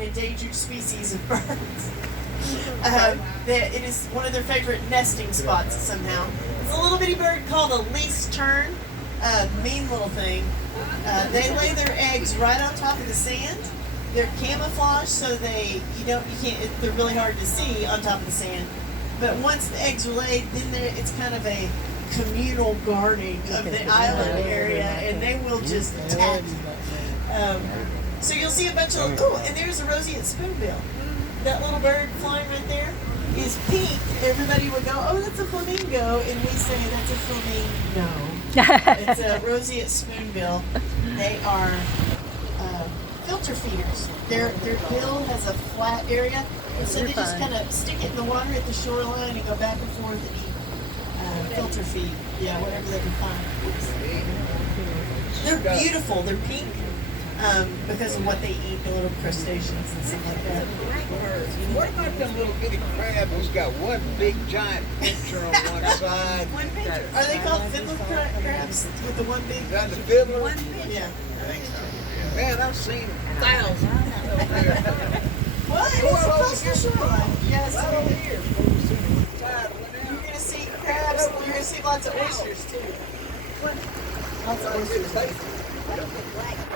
an endangered species of birds. It is one of their favorite nesting spots somehow. It's a little bitty bird called a least tern, mean little thing. They lay their eggs right on top of the sand. They're camouflaged so they're really hard to see on top of the sand. But once the eggs are laid, then it's kind of a communal guarding of the island area, and they will just attack. So you'll see a bunch of, and there's a roseate spoonbill. That little bird flying right there is pink. Everybody would go, oh, that's a flamingo, and we say that's a flamingo. It's a roseate spoonbill. They are filter feeders. Their bill has a flat area, and so they just kind of stick it in the water at the shoreline and go back and forth and eat filter feed. Yeah, whatever they can find. They're beautiful. They're pink. Because of what they eat, the little crustaceans and stuff like that. What about them little bitty crabs who's got one big giant picture on one side? Are they called fiddler crabs with the one big? Is that the fiddler? Yeah. I think so. Man, I've seen thousands over there. What? It's across the shoreline. Yes. Right over here. You're going to see crabs. You're going to see lots of oysters too. Lots of oysters.